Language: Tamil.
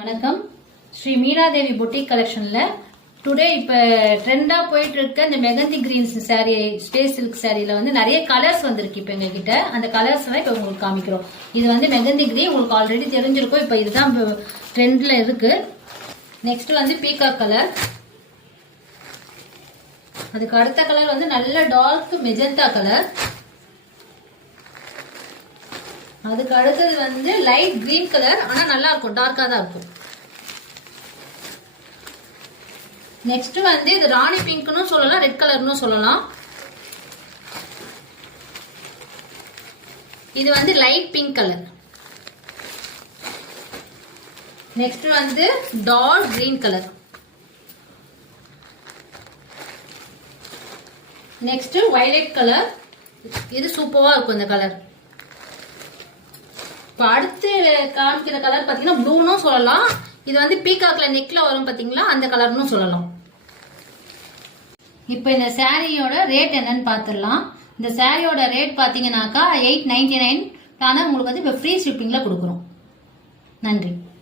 வணக்கம். ஸ்ரீ மீனாதேவி பொட்டிக் கலெக்ஷன்ல டுடே இப்ப ட்ரெண்டா போயிட்டு இருக்க இந்த mehndi greens sari, space silk சாரியில வந்து நிறைய கலர்ஸ் வந்திருக்கு. இப்ப எங்க கிட்ட அந்த கலர்ஸ் தான் இப்ப உங்களுக்கு காமிக்கிறோம். இது வந்து மெகந்தி கிரீன், உங்களுக்கு ஆல்ரெடி தெரிஞ்சிருக்கும். இப்ப இதுதான் ட்ரெண்ட்ல இருக்கு. நெக்ஸ்ட் வந்து பீகாக் கலர். அதுக்கு அடுத்த கலர் வந்து நல்ல டார்க் மெஜந்தா கலர். அதுக்கு அடுத்தது வந்து லைட் கிரீன் கலர், ஆனா நல்லா இருக்கும், டார்க்கா தான் இருக்கும். நெக்ஸ்ட் வந்து இது ராணி பிங்க்னு சொல்லலாம், ரெட் கலர்னு சொல்லலாம். இது வந்து லைட் பிங்க் கலர். நெக்ஸ்ட் வந்து dark green colour. Next violet colour. இது சூப்பரா இருக்கும் இந்த கலர். இப்போ அடுத்து காமிக்கிற கலர் பாத்தீங்கன்னா ப்ளூன்னு சொல்லலாம். இது வந்து பீகாக்ல நெக்ல வரும் பாத்தீங்களா, அந்த கலர்னு சொல்லலாம். இப்போ இந்த சாரியோட ரேட் என்னன்னு பாத்துடலாம். இந்த சாரியோட ரேட் பாத்தீங்கன்னாக்கா 899. ஆனா உங்களுக்கு வந்து இப்போ ஃப்ரீ ஷிப்பிங்ல கொடுக்குறோம். நன்றி.